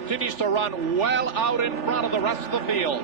continues to run well out in front of the rest of the field.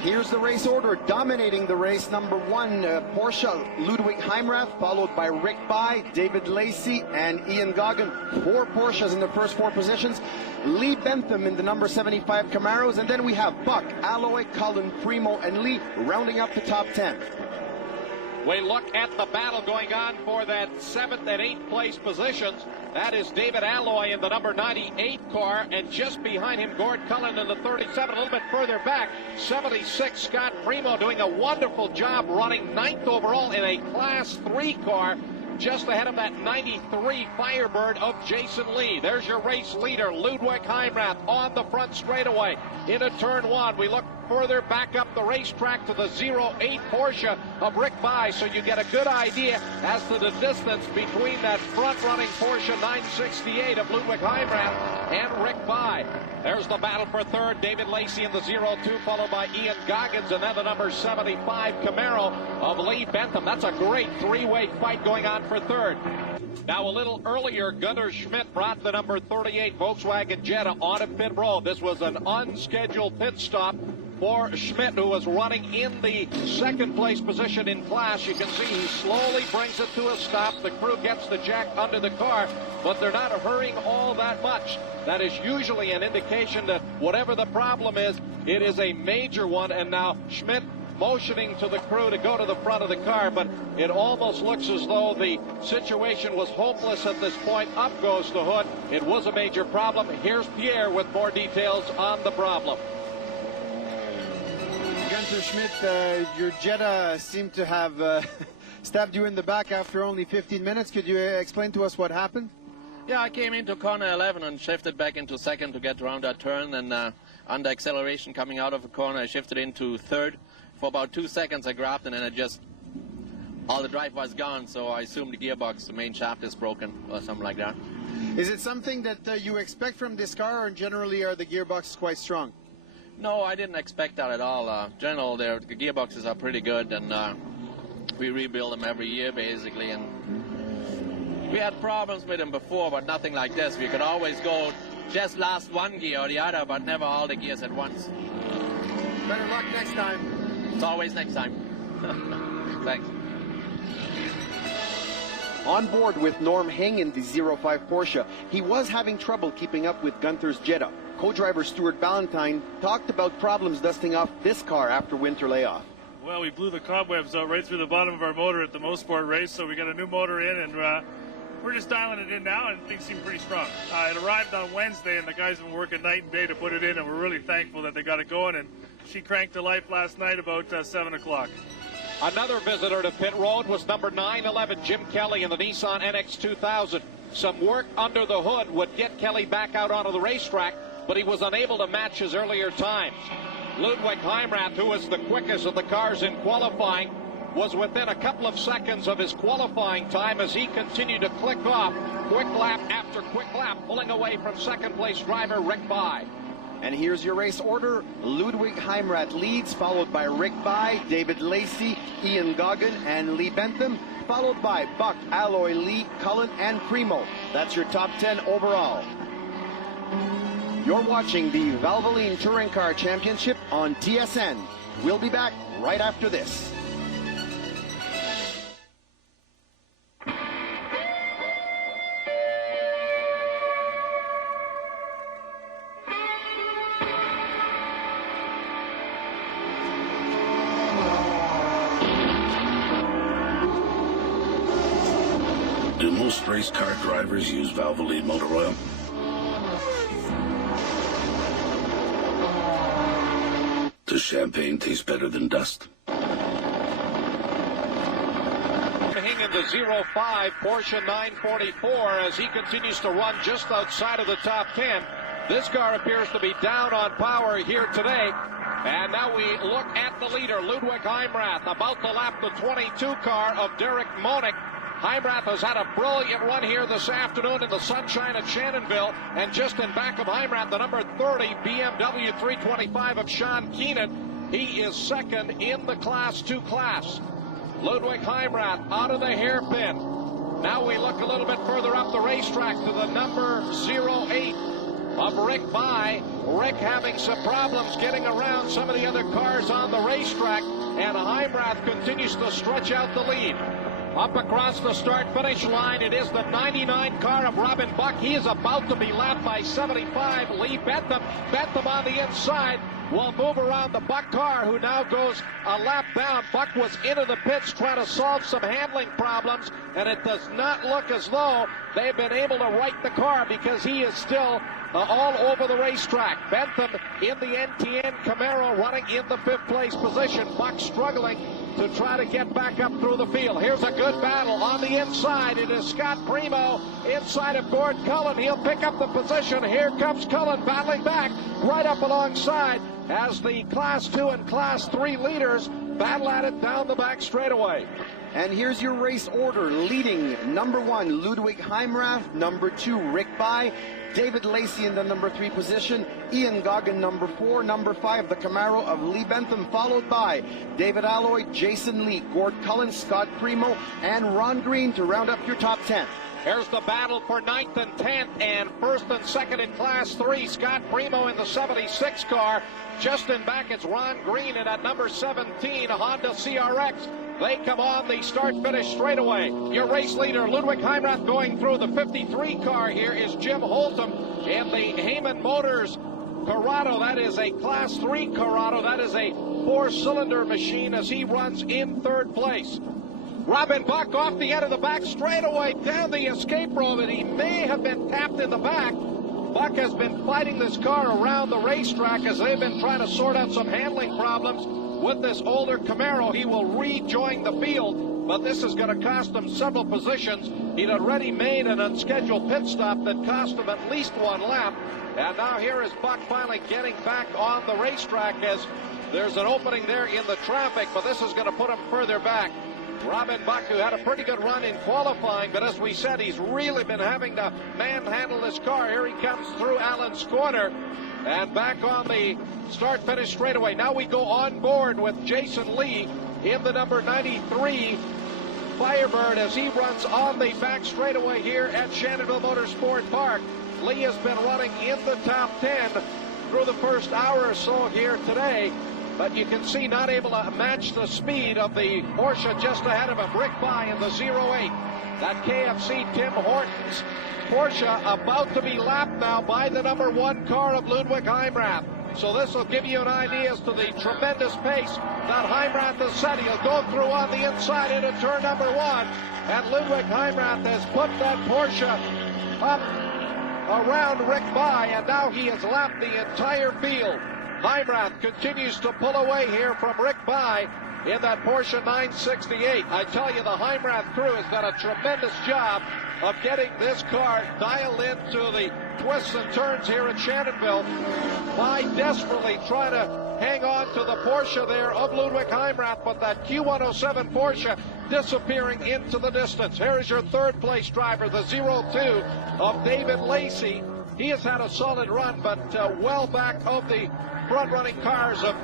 Here's the race order. Dominating the race, number 1, Porsche, Ludwig Heimrath, followed by Rick By, David Lacey, and Ian Goggin. 4 Porsches in the first 4 positions. Lee Bentham in the number 75 Camaros, and then we have Buck, Alloy, Cullen, Primo, and Lee rounding up the top 10. We look at the battle going on for that 7th and 8th place positions. That is David Alloy in the number 98 car, and just behind him, Gord Cullen in the 37. A little bit further back, 76, Scott Primo doing a wonderful job running 9th overall in a Class 3 car. Just ahead of that 93 Firebird of Jason Lee. There's your race leader, Ludwig Heimrath, on the front straightaway. Into turn 1, we look further back up the racetrack to the 08 Porsche of Rick By, so you get a good idea as to the distance between that front-running Porsche 968 of Ludwig Heimrath and Rick By. There's the battle for third. David Lacey in the 02, followed by Ian Goggins, and then the number 75 Camaro of Lee Bentham. That's a great 3-way fight going on for third. Now, a little earlier, Gunnar Schmidt brought the number 38 Volkswagen Jetta onto pit road. This was an unscheduled pit stop for Schmidt, who was running in the 2nd place position in class. You can see he slowly brings it to a stop. The crew gets the jack under the car, but they're not hurrying all that much. That is usually an indication that whatever the problem is, it is a major one. And now Schmidt motioning to the crew to go to the front of the car, but it almost looks as though the situation was hopeless at this point. Up goes the hood. It was a major problem. Here's Pierre with more details on the problem. Gunther Schmidt, your Jetta seemed to have stabbed you in the back after only 15 minutes. Could you explain to us what happened? Yeah, I came into corner 11 and shifted back into 2nd to get around that turn, and under acceleration coming out of a corner, I shifted into 3rd. For about 2 seconds I grabbed, and then all the drive was gone, so I assumed the gearbox, the main shaft is broken or something like that. Is it something that you expect from this car, or generally are the gearboxes quite strong? No, I didn't expect that at all. General, the gearboxes are pretty good, and we rebuild them every year basically, and we had problems with them before, but nothing like this. We could always go just last one gear or the other, but never all the gears at once. Better luck next time. It's always next time. Thanks. On board with Norm Heng in the 05 Porsche, he was having trouble keeping up with Gunther's Jetta. Co-driver Stuart Ballantyne talked about problems dusting off this car after winter layoff. Well, we blew the cobwebs out right through the bottom of our motor at the Mosport race, so we got a new motor in, and we're just dialing it in now, and things seem pretty strong. It arrived on Wednesday, and the guys have been working night and day to put it in, and we're really thankful that they got it going, and she cranked to life last night about 7 o'clock. Another visitor to pit road was number 911, Jim Kelly in the Nissan NX 2000. Some work under the hood would get Kelly back out onto the racetrack, but he was unable to match his earlier times. Ludwig Heimrath, who was the quickest of the cars in qualifying, was within a couple of seconds of his qualifying time as he continued to click off quick lap after quick lap, pulling away from 2nd place driver Rick By. And here's your race order. Ludwig Heimrath leads, followed by Rick By, David Lacey, Ian Goggin, and Lee Bentham, followed by Buck, Alloy, Lee, Cullen, and Primo. That's your top 10 overall. You're watching the Valvoline Touring Car Championship on TSN. We'll be back right after this. Do most race car drivers use Valvoline motor oil? Does champagne taste better than dust? Hing in the 05 Porsche 944 as he continues to run just outside of the top 10. This car appears to be down on power here today. And now we look at the leader, Ludwig Heimrath, about to lap the 22 car of Derek Monick. Heimrath has had a brilliant run here this afternoon in the sunshine at Shannonville. And just in back of Heimrath, the number 30 BMW 325 of Sean Keenan. He is 2nd in the Class 2 class. Ludwig Heimrath out of the hairpin. Now we look a little bit further up the racetrack to the number 08 of Rick By. Rick having some problems getting around some of the other cars on the racetrack, and Heimrath continues to stretch out the lead. Up across the start-finish line, it is the 99 car of Robin Buck. He is about to be lapped by 75 Lee Bentham. Bentham on the inside will move around the Buck car, who now goes a lap down. Buck was into the pits trying to solve some handling problems, and it does not look as though they've been able to right the car, because he is still all over the racetrack. Bentham in the NTN Camaro running in the 5th place position. Buck struggling to try to get back up through the field. Here's a good battle on the inside. It is Scott Primo inside of Gord Cullen. He'll pick up the position. Here comes Cullen battling back right up alongside as the Class 2 and Class 3 leaders battle at it down the back straightaway. And here's your race order. Leading number 1, Ludwig Heimrath. Number 2, Rick By. David Lacey in the number 3 position. Ian Goggin, number 4. Number 5, the Camaro of Lee Bentham, followed by David Alloy, Jason Lee, Gord Cullen, Scott Primo, and Ron Green to round up your top 10. Here's the battle for 9th and 10th, and 1st and 2nd in Class 3. Scott Primo in the 76 car. Just in back, it's Ron Green in at number 17, a Honda CRX. They come on the start-finish straightaway. Your race leader, Ludwig Heimrath, going through. The 53 car here is Jim Holtham in the Heyman Motors Corrado. That is a Class 3 Corrado. That is a 4-cylinder machine as he runs in 3rd place. Robin Buck off the end of the back straightaway down the escape road, and he may have been tapped in the back. Buck has been fighting this car around the racetrack as they've been trying to sort out some handling problems with this older Camaro. He will rejoin the field, but this is going to cost him several positions. He'd already made an unscheduled pit stop that cost him at least 1 lap. And now here is Buck finally getting back on the racetrack as there's an opening there in the traffic, but this is going to put him further back. Robin Buck, who had a pretty good run in qualifying, but as we said, he's really been having to manhandle this car. Here he comes through Allen's corner and back on the start-finish straightaway. Now we go on board with Jason Lee in the number 93 Firebird as he runs on the back straightaway here at Shannonville Motorsport Park. Lee has been running in the top 10 through the first hour or so here today, but you can see not able to match the speed of the Porsche just ahead of him. Rick By in the 08. That KFC Tim Hortons Porsche about to be lapped now by the number 1 car of Ludwig Heimrath. So this will give you an idea as to the tremendous pace that Heimrath has set. He'll go through on the inside into turn number 1, and Ludwig Heimrath has put that Porsche up around Rick By, and now he has lapped the entire field. Heimrath continues to pull away here from Rick By in that Porsche 968. I tell you, the Heimrath crew has done a tremendous job of getting this car dialed into the twists and turns here at Shannonville. By desperately trying to hang on to the Porsche there of Ludwig Heimrath, but that Q107 Porsche disappearing into the distance. Here is your 3rd place driver, the 02 of David Lacey. He has had a solid run, but well back of the front-running cars of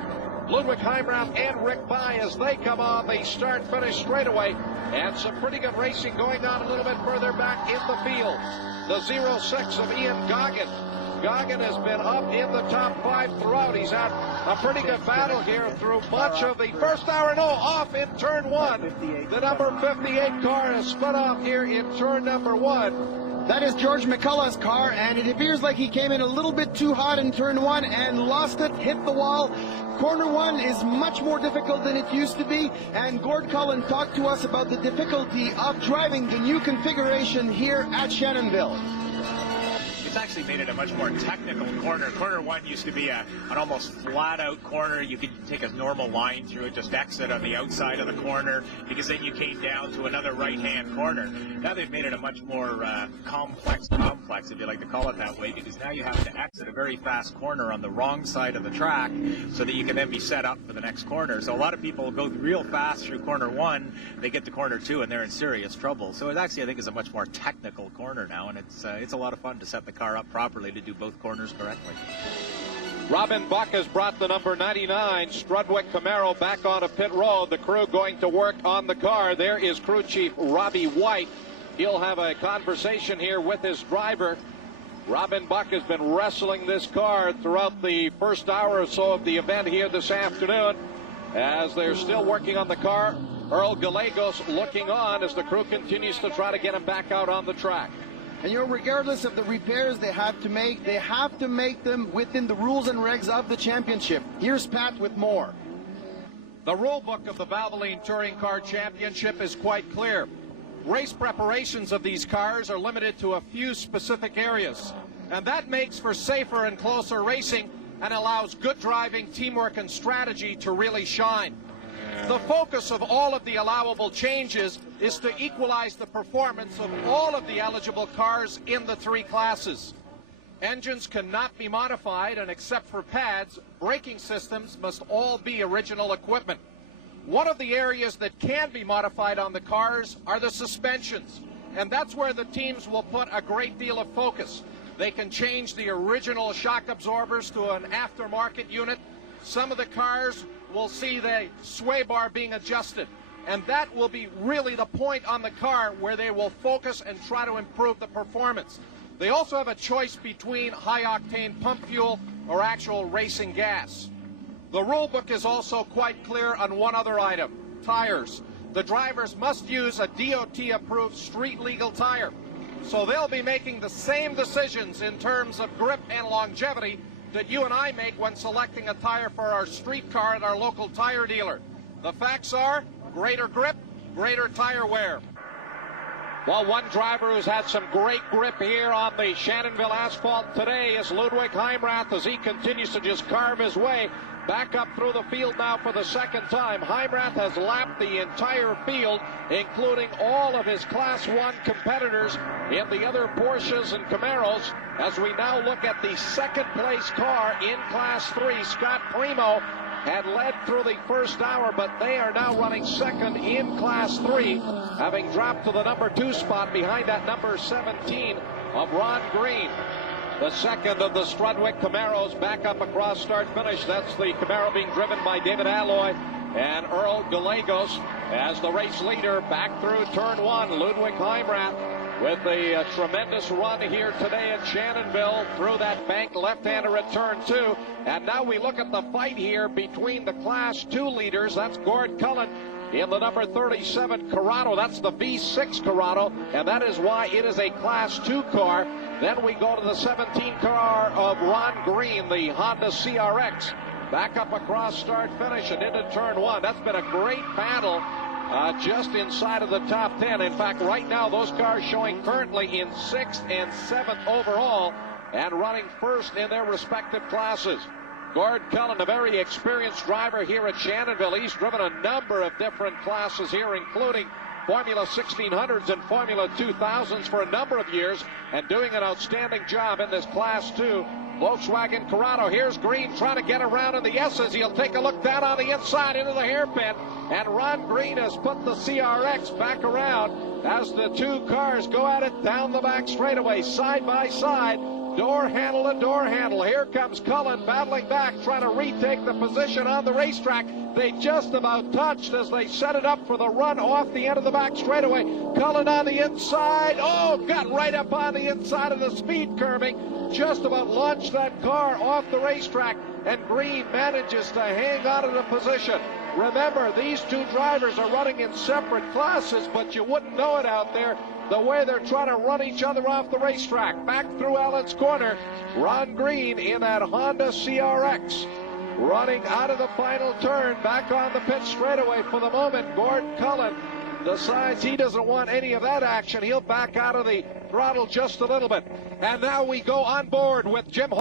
Ludwig Heimrath and Rick By as they come on the start-finish straightaway. And some pretty good racing going on a little bit further back in the field. The 06 of Ian Goggin. Goggin has been up in the top 5 throughout. He's had a pretty good battle here through much of the first hour. No, off in turn 1. The number 58 car has split off here in turn number 1. That is George McCullough's car, and it appears like he came in a little bit too hot in turn 1 and lost it, hit the wall. Corner 1 is much more difficult than it used to be, and Gord Cullen talked to us about the difficulty of driving the new configuration here at Shannonville. It's actually made it a much more technical corner. Corner 1 used to be an almost flat-out corner. You could take a normal line through it, just exit on the outside of the corner, because then you came down to another right-hand corner. Now they've made it a much more complex, if you like to call it that way, because now you have to exit a very fast corner on the wrong side of the track so that you can then be set up for the next corner. So a lot of people go real fast through corner 1, they get to corner 2, and they're in serious trouble. So it actually, I think, is a much more technical corner now, and it's a lot of fun to set the car up properly to do both corners correctly. Robin Buck has brought the number 99 Strudwick Camaro back onto pit road. The crew going to work on the car. There is crew chief Robbie White. He'll have a conversation here with his driver Robin Buck has been wrestling this car throughout the first hour or so of the event here this afternoon. As they're still working on the car, Earl Gallegos looking on as the crew continues to try to get him back out on the track. And regardless of the repairs they have to make them within the rules and regs of the championship. Here's Pat with more. The rule book of the Valvoline Touring Car Championship is quite clear. Race preparations of these cars are limited to a few specific areas, and that makes for safer and closer racing and allows good driving, teamwork, and strategy to really shine. The focus of all of the allowable changes is to equalize the performance of all of the eligible cars in the three classes. Engines cannot be modified, and except for pads, braking systems must all be original equipment. One of the areas that can be modified on the cars are the suspensions, and that's where the teams will put a great deal of focus. They can change the original shock absorbers to an aftermarket unit. Some of the cars will see the sway bar being adjusted, and that will be really the point on the car where they will focus and try to improve the performance. They also have a choice between high-octane pump fuel or actual racing gas. The rule book is also quite clear on one other item: tires. The drivers must use a DOT-approved street-legal tire. So they'll be making the same decisions in terms of grip and longevity that you and I make when selecting a tire for our street car at our local tire dealer. The facts are greater grip, greater tire wear. Well, one driver who's had some great grip here on the Shannonville asphalt today is Ludwig Heimrath, as he continues to just carve his way back up through the field now for the second time. Heimrath has lapped the entire field, including all of his Class 1 competitors in the other Porsches and Camaros, as we now look at the second-place car in Class 3. Scott Primo had led through the first hour, but they are now running second in Class 3, having dropped to the number 2 spot behind that number 17 of Ron Green. The second of the Strudwick Camaros back up across start-finish. That's the Camaro being driven by David Alloy and Earl Gallegos as the race leader back through turn 1. Ludwig Heimrath with a tremendous run here today at Shannonville through that bank left-hander at turn 2. And now we look at the fight here between the Class 2 leaders. That's Gord Cullen in the number 37 Corrado. That's the V6 Corrado, and that is why it is a Class 2 car. Then we go to the 17 car of Ron Green, the Honda CRX, back up across start-finish and into turn 1. That's been a great battle just inside of the top 10. In fact, right now those cars showing currently in 6th and 7th overall and running first in their respective classes. Gord Cullen, a very experienced driver here at Shannonville. He's driven a number of different classes here, including Formula 1600s and Formula 2000s for a number of years, and doing an outstanding job in this Class 2 Volkswagen Corrado. Here's Green trying to get around in the S's. He'll take a look down on the inside into the hairpin, and Ron Green has put the CRX back around as the two cars go at it down the back straightaway, side by side, door handle to door handle. Here comes Cullen battling back, trying to retake the position on the racetrack. They just about touched as they set it up for the run off the end of the back straightaway. Cullen on the inside. Oh, got right up on the inside of the speed curbing. Just about launched that car off the racetrack, and Green manages to hang on to the position. Remember, these two drivers are running in separate classes, but you wouldn't know it out there the way they're trying to run each other off the racetrack. Back through Allen's Corner, Ron Green in that Honda CRX, running out of the final turn, back on the pit straightaway for the moment. Gord Cullen decides he doesn't want any of that action. He'll back out of the throttle just a little bit. And now we go on board with Jim